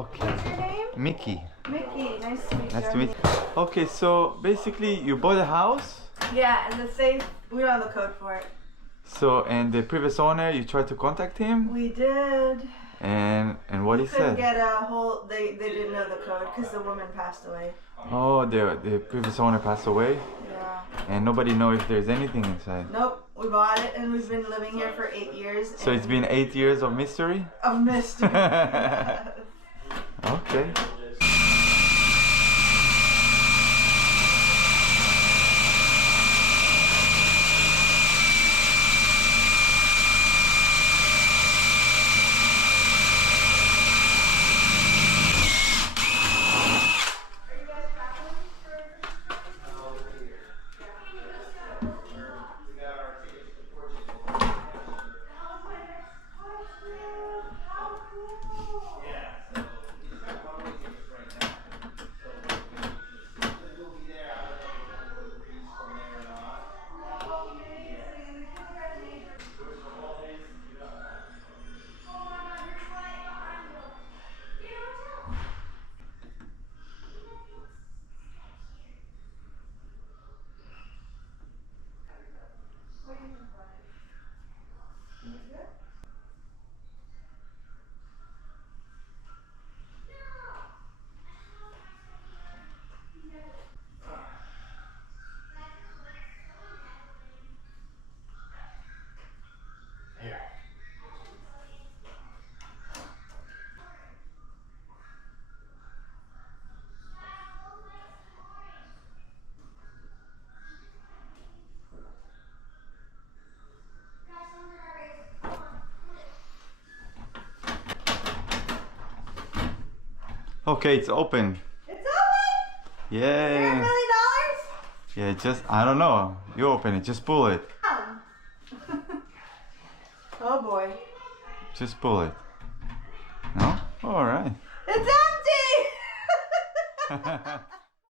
Okay. What's your name? Mickey. Mickey. Nice to meet you. Nice to meet you. Okay, so basically you bought a house. Yeah, and the safe, we don't have the code for it. So, and the previous owner, you tried to contact him? We did. And what he Couldn't said? get a whole, they didn't know the code because the woman passed away. Oh, the previous owner passed away? Yeah. And nobody know if there's anything inside. Nope, we bought it and we've been living here for 8 years. So it's been 8 years of mystery? Of mystery. Okay. Okay, it's open. It's open! Is there $1 Yay. million? Yeah, just, I don't know. You open it, just pull it. Oh boy. Just pull it. No? Alright. It's empty!